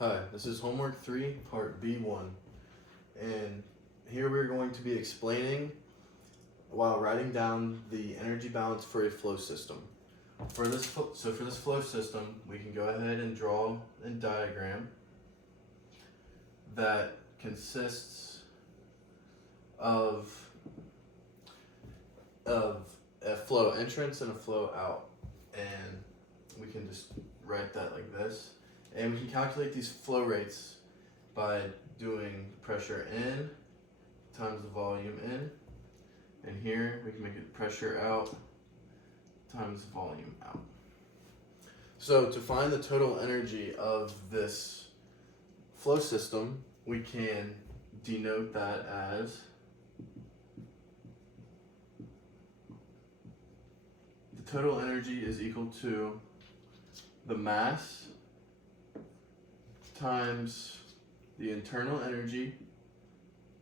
Hi, this is homework 3, part B1, and here we're going to be explaining while writing down the energy balance for a flow system. For this flow system, we can go ahead and draw a diagram that consists of a flow entrance and a flow out, and we can just write that like this. And we can calculate these flow rates by doing pressure in times the volume in. And here we can make it pressure out times volume out. So to find the total energy of this flow system, we can denote that as the total energy is equal to the mass times the internal energy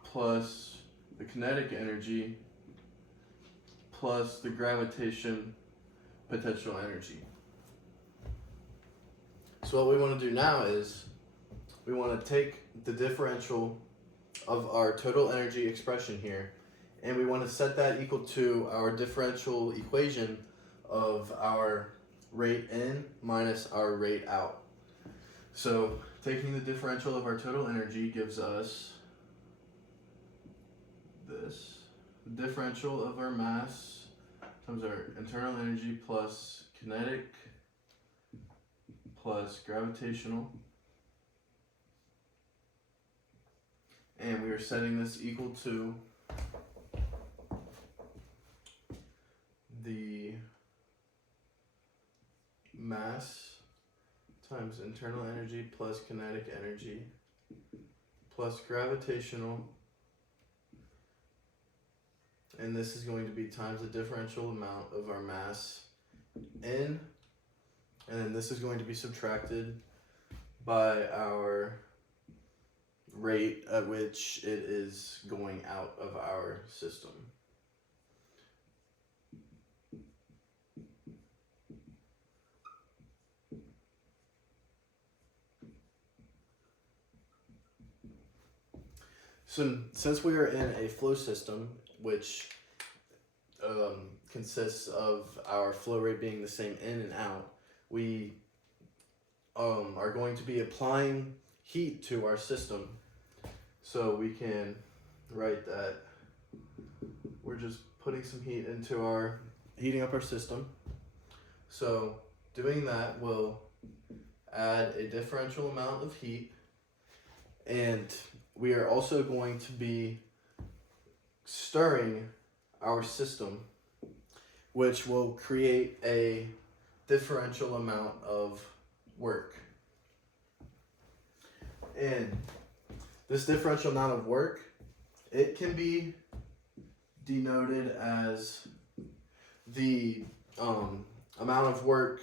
plus the kinetic energy plus the gravitation potential energy. So what we want to do now is we want to take the differential of our total energy expression here, and we want to set that equal to our differential equation of our rate in minus our rate out. So taking the differential of our total energy gives us this. The differential of our mass times our internal energy plus kinetic plus gravitational. And we are setting this equal to the mass times internal energy plus kinetic energy plus gravitational, and this is going to be times the differential amount of our mass in, and then this is going to be subtracted by our rate at which it is going out of our system. So since we are in a flow system, which consists of our flow rate being the same in and out, we are going to be applying heat to our system. So we can write that we're just putting some heat into heating up our system. So doing that will add a differential amount of heat, and we are also going to be stirring our system, which will create a differential amount of work. And this differential amount of work, it can be denoted as the amount of work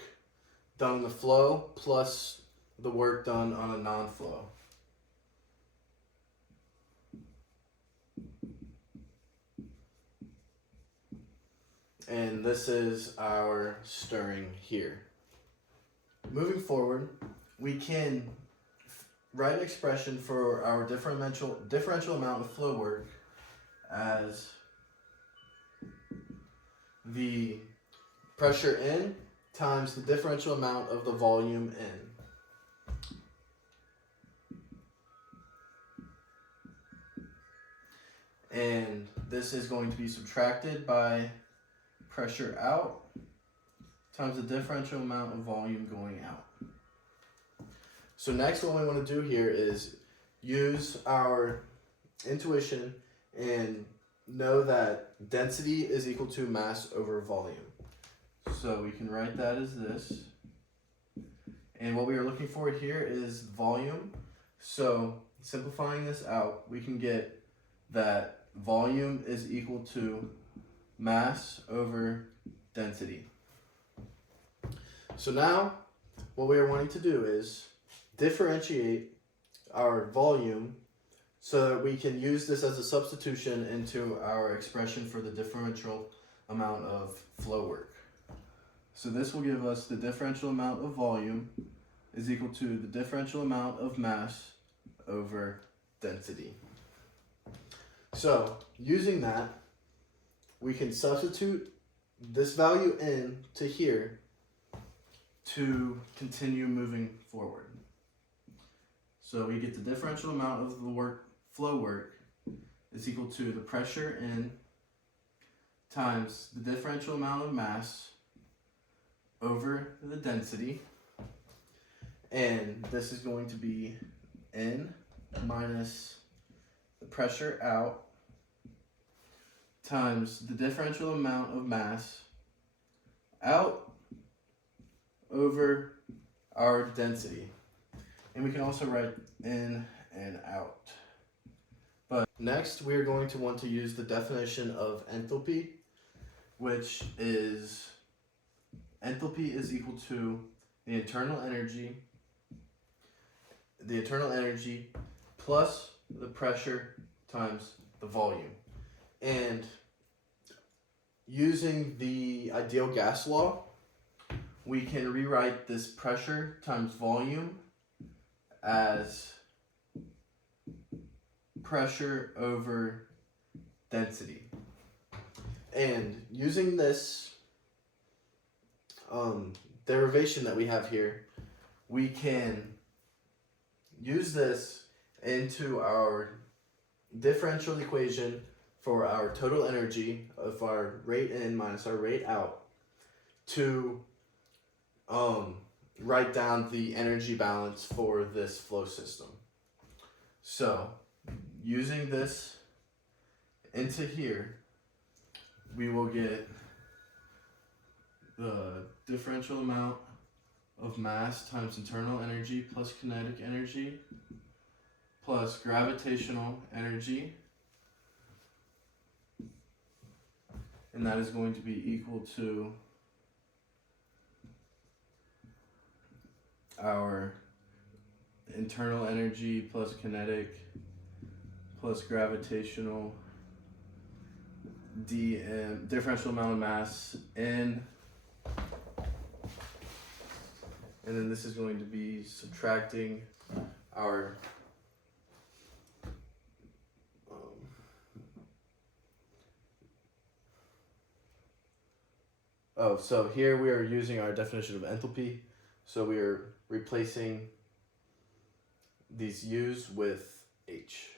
done in the flow plus the work done on a non-flow. And this is our stirring here. Moving forward, we can write an expression for our differential amount of flow work as the pressure in times the differential amount of the volume in. And this is going to be subtracted by pressure out times the differential amount of volume going out. So next, what we want to do here is use our intuition and know that density is equal to mass over volume. So we can write that as this. And what we are looking for here is volume. So simplifying this out, we can get that volume is equal to mass over density. So now what we are wanting to do is differentiate our volume so that we can use this as a substitution into our expression for the differential amount of flow work. So this will give us the differential amount of volume is equal to the differential amount of mass over density. So using that, we can substitute this value in to here to continue moving forward. So we get the differential amount of the flow work is equal to the pressure in times the differential amount of mass over the density. And this is going to be N minus the pressure out times the differential amount of mass out over our density. And we can also write in and out. But next we are going to want to use the definition of enthalpy, which is enthalpy is equal to the internal energy plus the pressure times the volume. And using the ideal gas law, we can rewrite this pressure times volume as pressure over density. And using this derivation that we have here, we can use this into our differential equation for our total energy of our rate in minus our rate out to write down the energy balance for this flow system. So using this into here, we will get the differential amount of mass times internal energy plus kinetic energy plus gravitational energy, and that is going to be equal to our internal energy plus kinetic plus gravitational dm, differential amount of mass in, and then this is going to be subtracting our so here we are using our definition of enthalpy. So we are replacing these U's with H.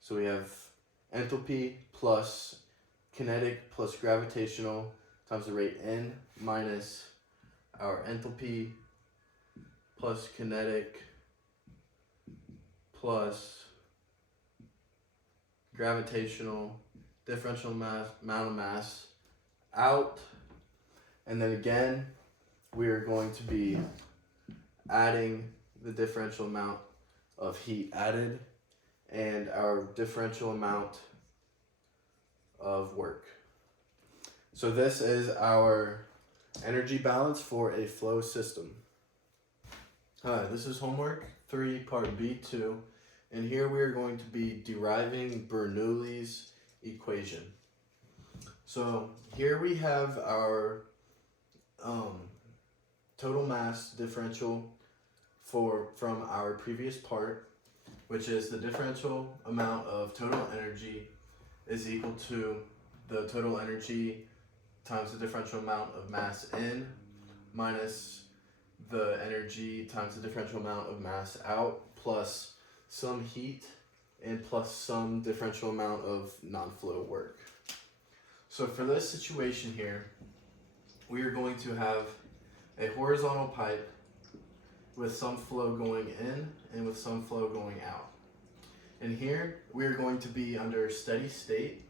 So we have enthalpy plus kinetic plus gravitational times the rate N minus our enthalpy plus kinetic plus gravitational differential amount of mass out, and then again we are going to be adding the differential amount of heat added and our differential amount of work. So this is our energy balance for a flow system. Hi, this is homework 3 part B2, and here we are going to be deriving Bernoulli's equation. So here we have our total mass differential from our previous part, which is the differential amount of total energy is equal to the total energy times the differential amount of mass in minus the energy times the differential amount of mass out plus some heat and plus some differential amount of non-flow work. So for this situation here, we are going to have a horizontal pipe with some flow going in and with some flow going out. And here we are going to be under steady state.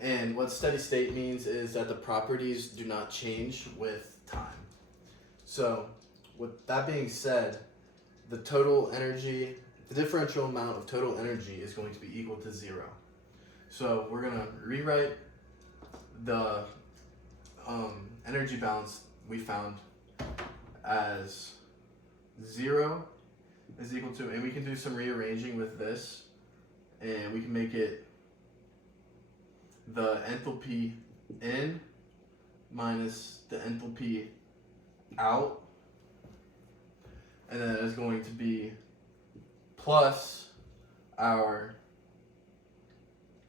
And what steady state means is that the properties do not change with time. So with that being said, the total energy, the differential amount of total energy is going to be equal to 0. So we're going to rewrite the energy balance we found as 0 is equal to, and we can do some rearranging with this, and we can make it the enthalpy in minus the enthalpy out, and then it's going to be plus our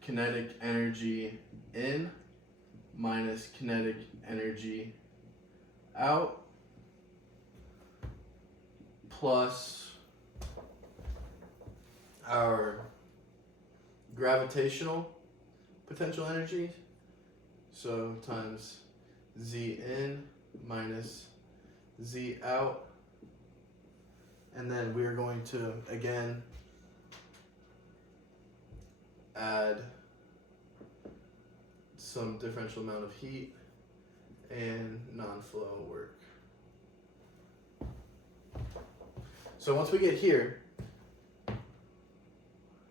kinetic energy in minus kinetic energy out, plus our gravitational potential energy, so times Z in minus Z out, and then we're going to again add some differential amount of heat and non-flow work. So once we get here,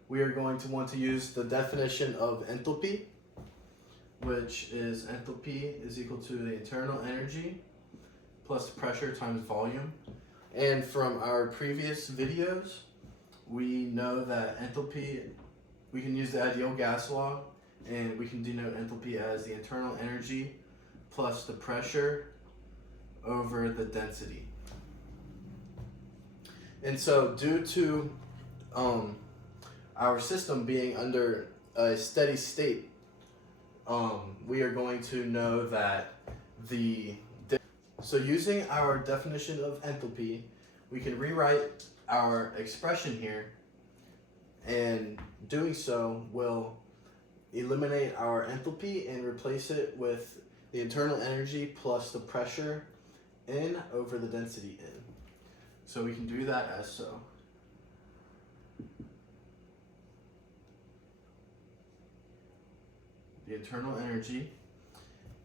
we are going to want to use the definition of enthalpy, which is enthalpy is equal to the internal energy plus pressure times volume. And from our previous videos, we know that enthalpy, we can use the ideal gas law, and we can denote enthalpy as the internal energy plus the pressure over the density. And so due to our system being under a steady state, we are going to know that so using our definition of enthalpy, we can rewrite our expression here, and doing so will eliminate our enthalpy and replace it with the internal energy plus the pressure in over the density in. So we can do that as so. The internal energy,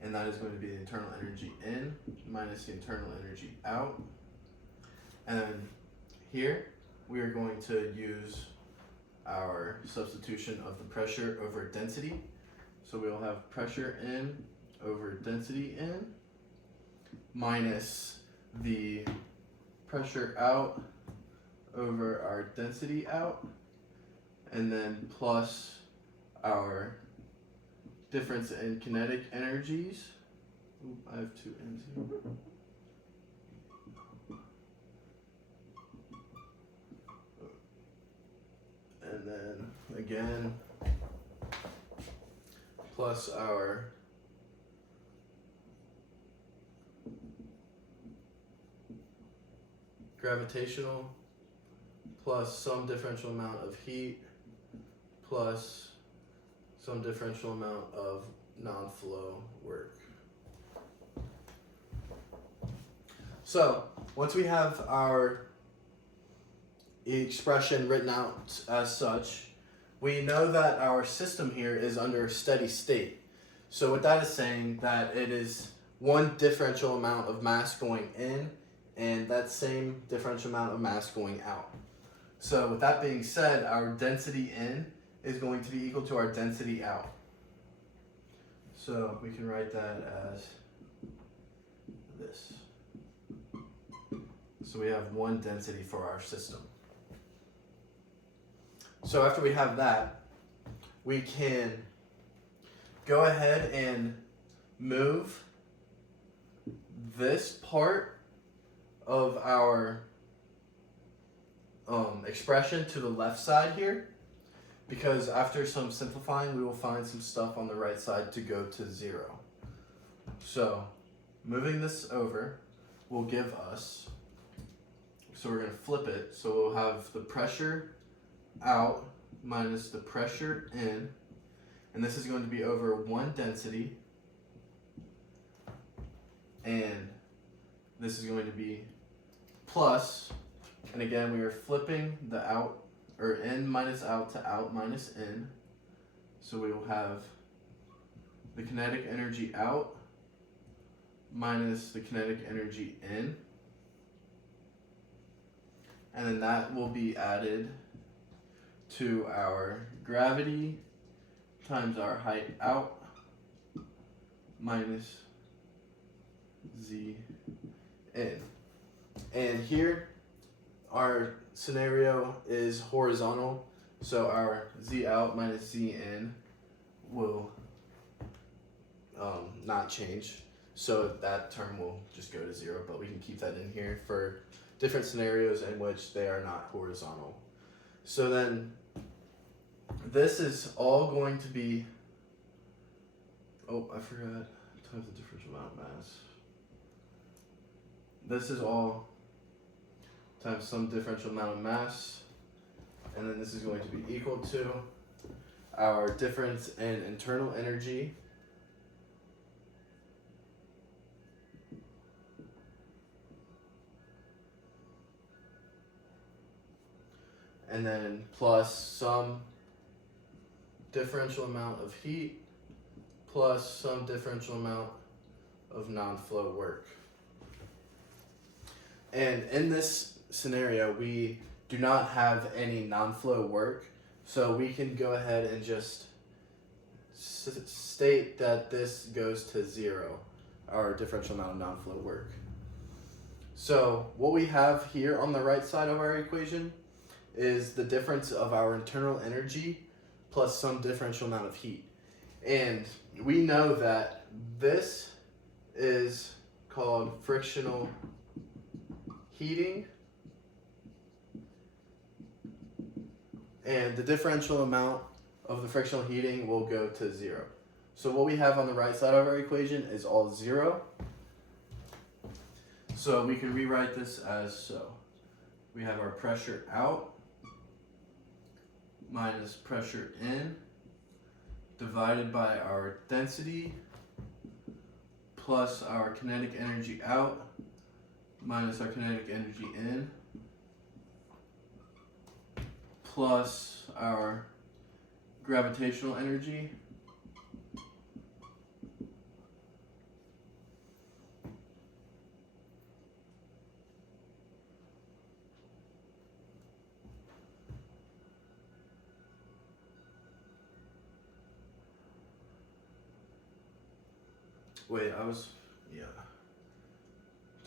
and that is going to be the internal energy in minus the internal energy out. And then here we are going to use our substitution of the pressure over density. So we will have pressure in over density in minus the pressure out over our density out, and then plus our difference in kinetic energies. Ooh, I have two ends here. And then again, plus our gravitational plus some differential amount of heat plus some differential amount of non-flow work. So once we have our expression written out as such, we know that our system here is under steady state. So what that is saying, that it is one differential amount of mass going in and that same differential amount of mass going out. So with that being said, our density in is going to be equal to our density out. So we can write that as this. So we have one density for our system. So after we have that, we can go ahead and move this part of our expression to the left side here, because after some simplifying, we will find some stuff on the right side to go to 0. So moving this over will give us, so we're going to flip it, so we'll have the pressure out minus the pressure in, and this is going to be over one density, and this is going to be plus, and again we are flipping the out or in minus out to out minus in, so we will have the kinetic energy out minus the kinetic energy in, and then that will be added to our gravity times our height out minus Z in. And here our scenario is horizontal, so our Z out minus Z in will not change. So that term will just go to 0, but we can keep that in here for different scenarios in which they are not horizontal. So then this is all going to be, oh, I forgot, times the differential amount of mass. This is all times some differential amount of mass, and then this is going to be equal to our difference in internal energy and then plus some differential amount of heat plus some differential amount of non-flow work. And in this scenario, we do not have any non-flow work, so we can go ahead and just state that this goes to 0, our differential amount of non-flow work. So what we have here on the right side of our equation is the difference of our internal energy plus some differential amount of heat. And we know that this is called frictional heating, and the differential amount of the frictional heating will go to 0. So what we have on the right side of our equation is all 0. So we can rewrite this as so. We have our pressure out minus pressure in divided by our density plus our kinetic energy out minus our kinetic energy in plus our gravitational energy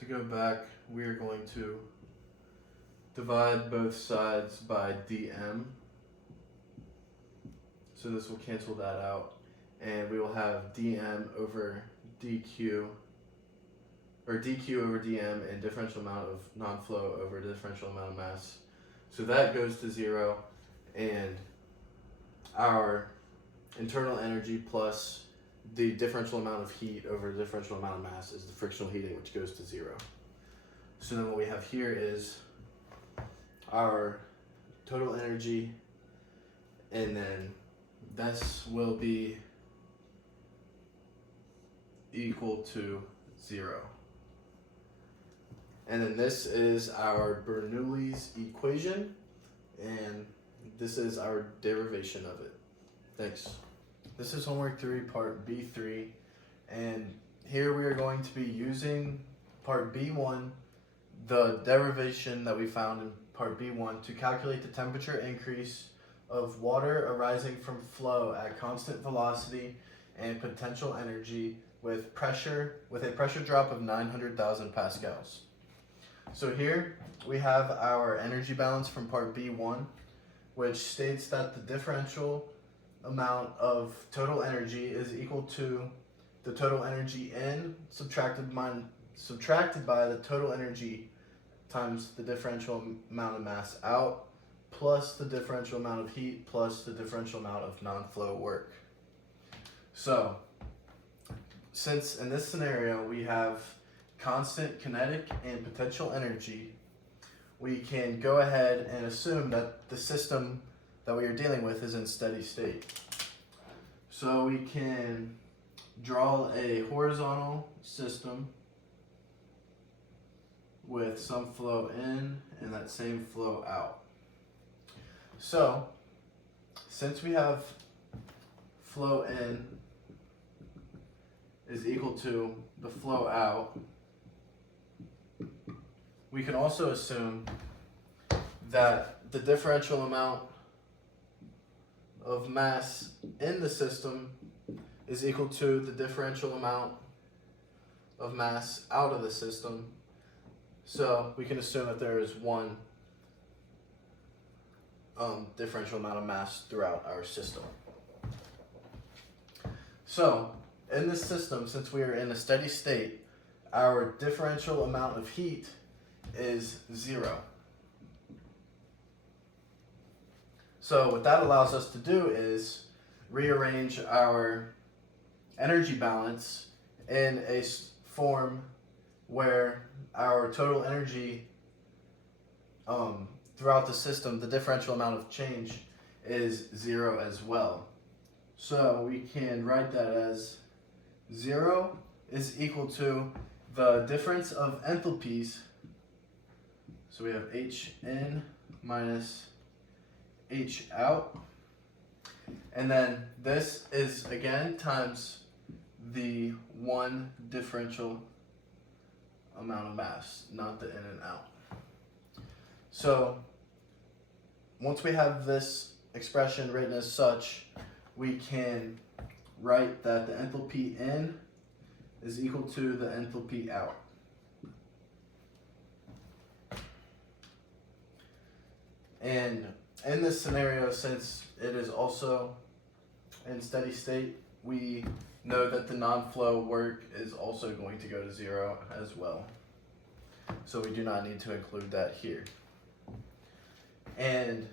to go back, we are going to divide both sides by dm. So this will cancel that out, and we will have dm over dq, or dq over dm, and differential amount of non-flow over differential amount of mass. So that goes to 0, and our internal energy plus the differential amount of heat over the differential amount of mass is the frictional heating, which goes to 0. So then what we have here is our total energy, and then this will be equal to 0. And then this is our Bernoulli's equation, and this is our derivation of it. Thanks. This is homework 3, part B3, and here we are going to be using part B1, the derivation that we found in part B1, to calculate the temperature increase of water arising from flow at constant velocity and potential energy with a pressure drop of 900,000 pascals. So here we have our energy balance from part B1, which states that the differential amount of total energy is equal to the total energy in subtracted by the total energy times the differential amount of mass out plus the differential amount of heat plus the differential amount of non-flow work. So since in this scenario we have constant kinetic and potential energy, we can go ahead and assume that the system that we are dealing with is in steady state. So we can draw a horizontal system with some flow in and that same flow out. So since we have flow in is equal to the flow out, we can also assume that the differential amount of mass in the system is equal to the differential amount of mass out of the system. So we can assume that there is one differential amount of mass throughout our system. So in this system, since we are in a steady state, our differential amount of heat is 0. So what that allows us to do is rearrange our energy balance in a form where our total energy throughout the system, the differential amount of change is 0 as well. So we can write that as 0 is equal to the difference of enthalpies. So we have H in minus H out. And then this is again times the one differential amount of mass, not the in and out. So once we have this expression written as such, we can write that the enthalpy in is equal to the enthalpy out. And in this scenario, since it is also in steady state, we know that the non-flow work is also going to go to 0 as well. So we do not need to include that here. And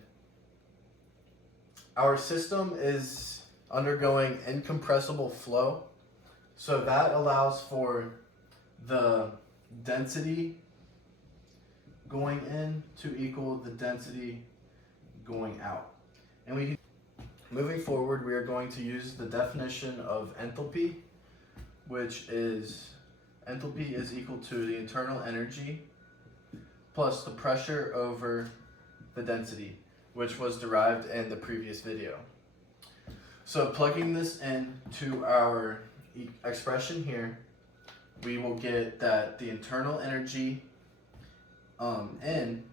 our system is undergoing incompressible flow. So that allows for the density going in to equal the density going out. And moving forward, we are going to use the definition of enthalpy, which is enthalpy is equal to the internal energy plus the pressure over the density, which was derived in the previous video. So plugging this in to our expression here, we will get that the internal energy N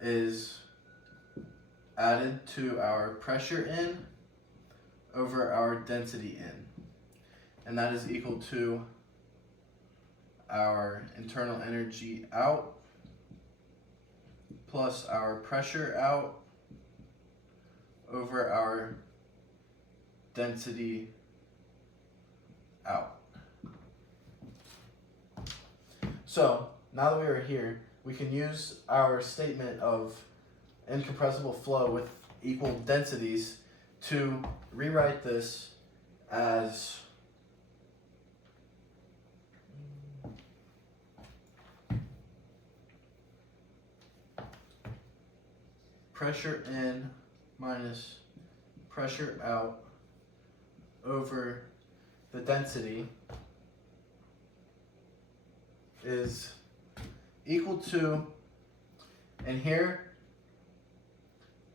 is added to our pressure N over our density N. And that is equal to our internal energy out plus our pressure out over our density out. So now that we are here, we can use our statement of incompressible flow with equal densities to rewrite this as pressure in minus pressure out over the density is equal to, and here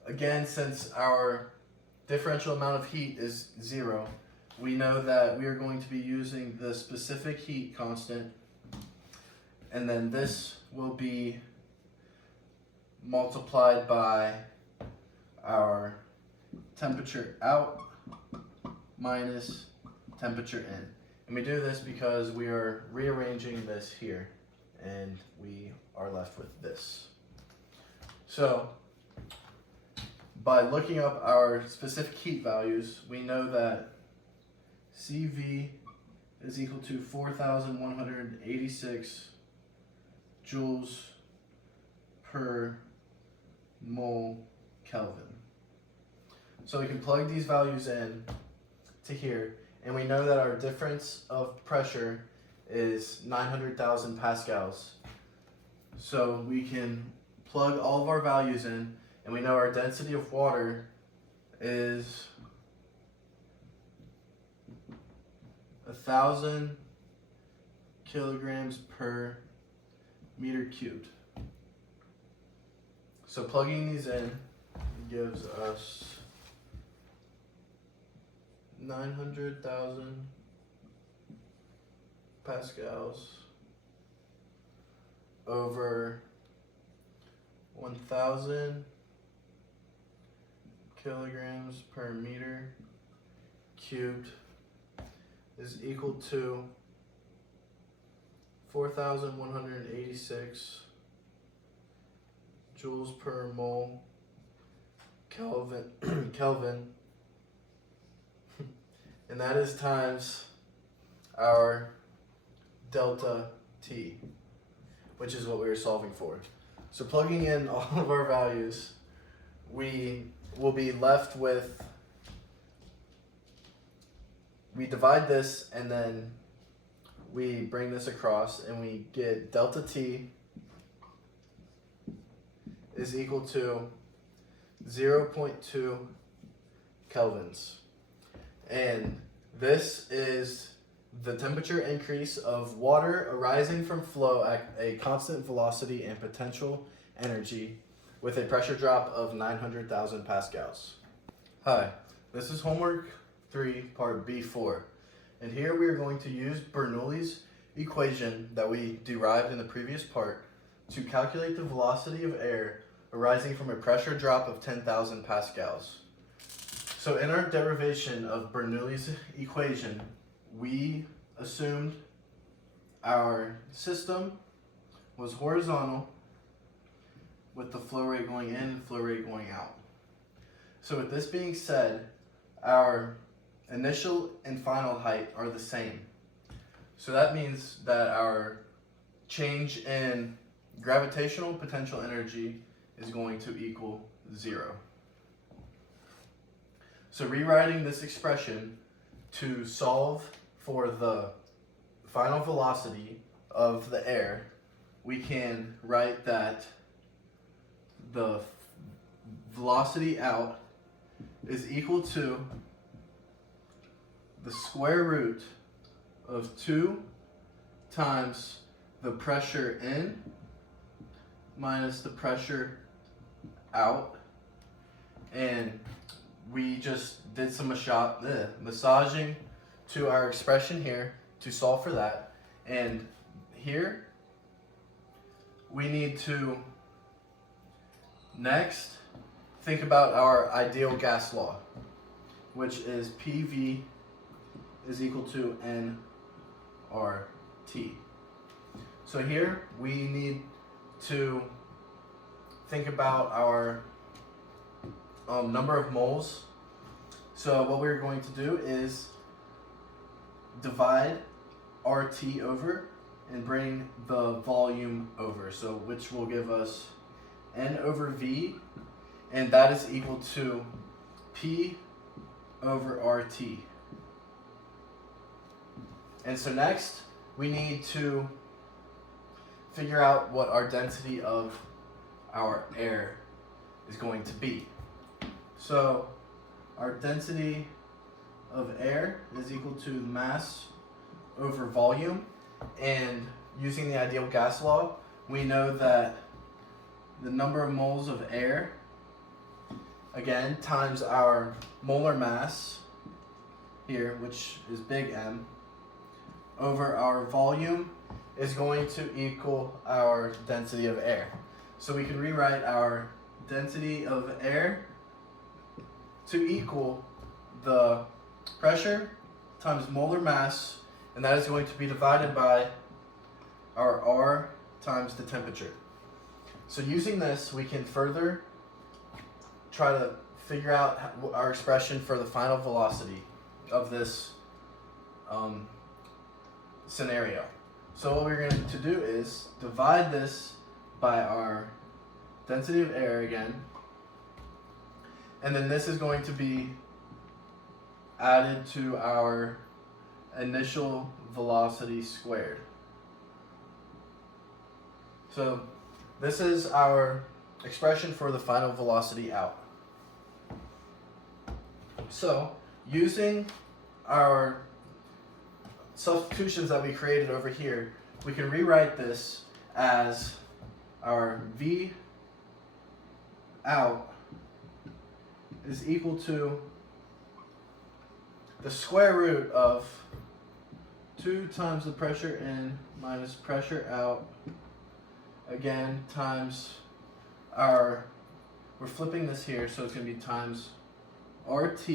again, since our differential amount of heat is 0, we know that we are going to be using the specific heat constant, and then this will be multiplied by our temperature out minus temperature in. And we do this because we are rearranging this here, and we are left with this. So by looking up our specific heat values, we know that CV is equal to 4,186 joules per mole Kelvin. So we can plug these values in to here, and we know that our difference of pressure is 900,000 pascals. So we can plug all of our values in, and we know our density of water is 1,000 kilograms per meter cubed. So plugging these in gives us 900,000 pascals over 1,000 kilograms per meter cubed is equal to 4,186 joules per mole Kelvin, and that is times our delta T, which is what we were solving for. So plugging in all of our values, we will be left with, we divide this and then we bring this across and we get delta T is equal to 0.2 kelvins. And this is the temperature increase of water arising from flow at a constant velocity and potential energy with a pressure drop of 900,000 pascals. Hi, this is homework 3, part B4. And here we are going to use Bernoulli's equation that we derived in the previous part to calculate the velocity of air arising from a pressure drop of 10,000 pascals. So in our derivation of Bernoulli's equation, we assumed our system was horizontal with the flow rate going in and flow rate going out. So with this being said, our initial and final height are the same. So that means that our change in gravitational potential energy is going to equal 0. So rewriting this expression to solve for the final velocity of the air, we can write that the velocity out is equal to the square root of 2 times the pressure in minus the pressure out. And we just did some massaging to our expression here to solve for that. And here we need to next think about our ideal gas law, which is PV is equal to nRT. So here we need to think about our number of moles. So what we're going to do is divide RT over and bring the volume over, so which will give us N over V, and that is equal to P over RT. And so next we need to figure out what our density of our air is going to be. So our density of air is equal to mass over volume, and using the ideal gas law, we know that the number of moles of air, again, times our molar mass here, which is big M, over our volume is going to equal our density of air. So we can rewrite our density of air to equal the pressure times molar mass, and that is going to be divided by our R times the temperature. So using this, we can further try to figure out our expression for the final velocity of this scenario. So what we're going to do is divide this by our density of air again, and then this is going to be added to our initial velocity squared. So this is our expression for the final velocity out. So using our substitutions that we created over here, we can rewrite this as our V out is equal to the square root of 2 times the pressure in minus pressure out, again, times our, we're flipping this here, so it's going to be times RT,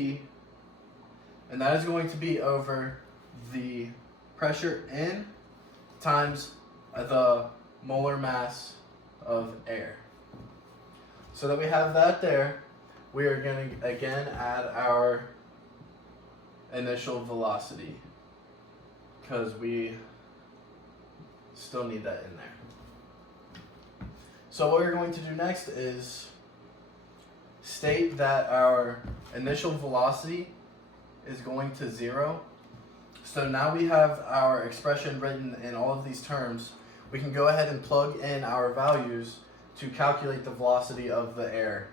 and that is going to be over the pressure in times the molar mass of air. So that we have that there, we are going to again add our initial velocity because we still need that in there. So what we're going to do next is state that our initial velocity is going to 0. So now we have our expression written in all of these terms. We can go ahead and plug in our values to calculate the velocity of the air.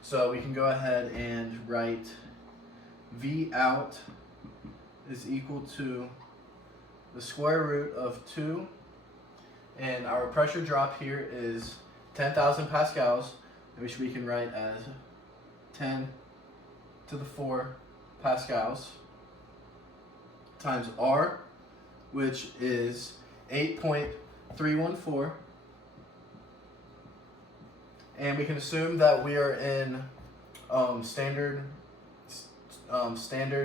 So we can go ahead and write V out is equal to the square root of 2, and our pressure drop here is 10,000 pascals, which we can write as 10 to the 4 pascals, times R, which is 8.314. And we can assume that we are in standard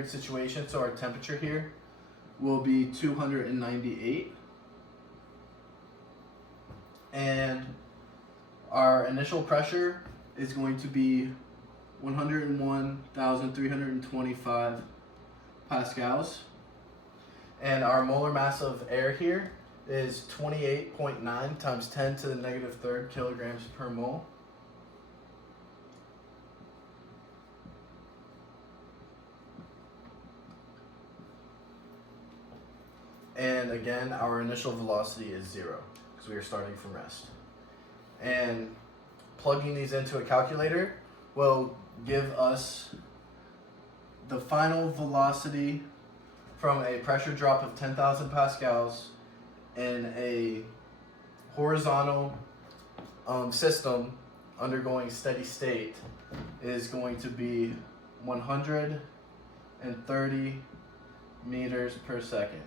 situation, so our temperature here will be 298. And our initial pressure is going to be 101,325 pascals. And our molar mass of air here is 28.9 times 10 to the negative third kilograms per mole. And again, our initial velocity is 0 because we are starting from rest. And plugging these into a calculator will give us the final velocity from a pressure drop of 10,000 pascals in a horizontal system undergoing steady state is going to be 130 meters per second.